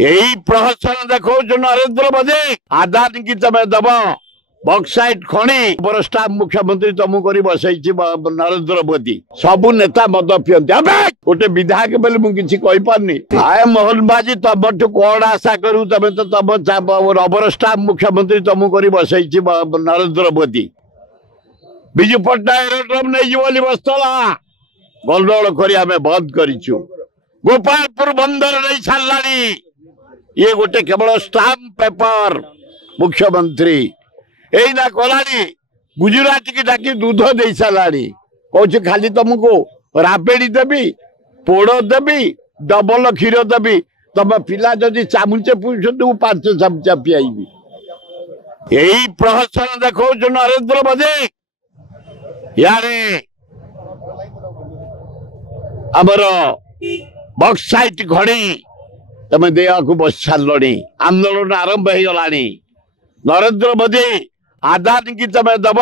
यही प्रहसन देखो नरेंद्र मोदी आदानी की तमें दब बक्साइट खणी स्टाफ मुख्यमंत्री तुमको कर बसई नरेंद्र मोदी सबू नेता मद पिंट गोटे विधायक बोले मुझे कहीपारनी आए मोहन बाजी तुम कौन आशा करू तमें तो तुम रबर स्टाफ मुख्यमंत्री तुमको कर बसई नरेंद्र मोदी विजु पट्टनायक एरोड्रम नहीं बसला गंडगोल कर बंद करूँ गोपालपुर बंदर नहीं सारा ये गोटे केवल स्टाम्प पेपर मुख्यमंत्री यही ना कलानी गुजरात की डाकी दूध दे सारा कौन खाली तुमको राबेड़ी देवी पोड़ देवी डबल क्षीर देवी तुम पिला जदि चामुचे पूछ 5 चामचा पियाबी यही प्रहसन देखो नरेंद्र मोदी यारे आमर बक्साइट घड़ी तमें देह को बस सारे आंदोलन आरंभ हो गला नरेंद्र मोदी आदानी की तमें दब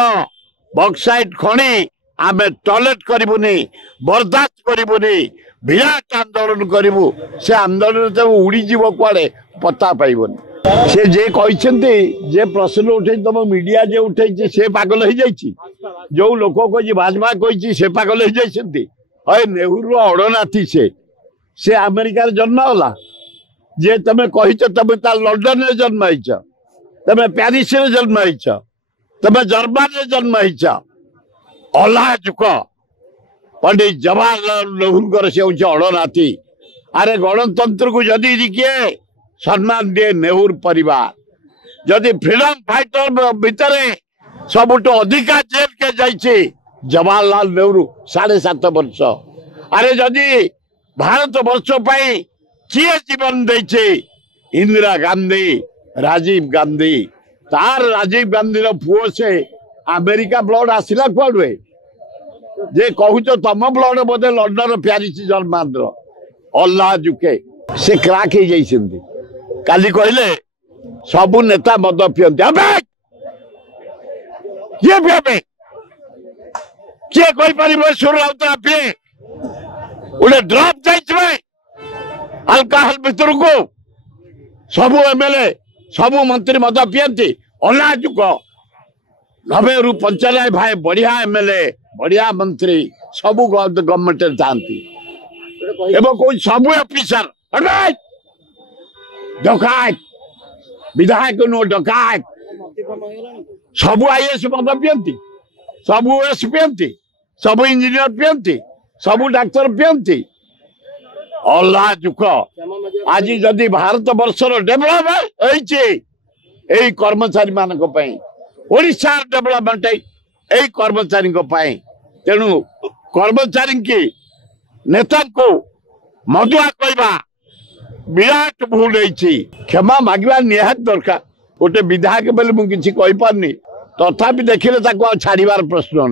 बक्साइट खणी आम टॉयलेट करूनी बर्दाश्त करूनी विराट आंदोलन करूँ से आंदोलन तब उड़ीज कुआड़े पता पाइबनी से जे कहते जे प्रश्न उठे तुम मीडिया जे उठे से पागल हो जाइए जो लोक कही भाजपा कही से पागल हो जाती है नेहरू अड़नाथी से अमेरिका जन्म होला जे तमें कही तुम लंडन में जन्म होइछ तमें पेरिस रे जन्म होइछ तमें जर्मन रे जन्म होइछ अलाजुक पंडित जवाहरलाल नेहरू से हूँ अड़नाथी अरे गणतंत्र को जदि किए सम्मान दिए नेहरू परिवार जदि फ्रीडम फाइटर भितर सबुठ अधिका जेल के जाइए जवाहरलाल नेहरू 7.5 वर्ष अरे जदि भारत वर्ष किए जीवन देचे इंदिरा गांधी राजीव गांधी तार राजीव गांधी पुओ से अमेरिका ब्लड आसला कुआडे जे कहूच तुम ब्लड बोधे लंडन प्यारिस जर्मान अल्लाह जुके से क्राक हो जाइए काली कहले सबू नेता मद पिंट किए पिबे किए कहीपर सुर राउत पिए गोटे ड्रप जाइए अल्कोहल भितर को सबू एमएलए सबू मंत्री मद पिंट अनाजुक 90 रु 95 भाई बढ़िया एमएलए बढ़िया मंत्री सबू गवर्नमेंट कौन सबू ऑफिसर डकायत विधायक नो डकायत सबू आईएएस मद पिंट सबू एस पिंट सबू इंजीनियर पिंट सबू डाक्तर पिंट अल्लाह जुक आज जदि भारत वर्षर डेभलपमेंट यही कर्मचारी मानक ओडिशा डेभलपमेंट यही कर्मचारी तेणु कर्मचारी की नेता को मधुआ कहवा विराट भूल क्षमा मांगवा निहात दरकार गोटे विधायक बोले मुझे कहीपारनी तथापि देखिले छाड़बार प्रश्न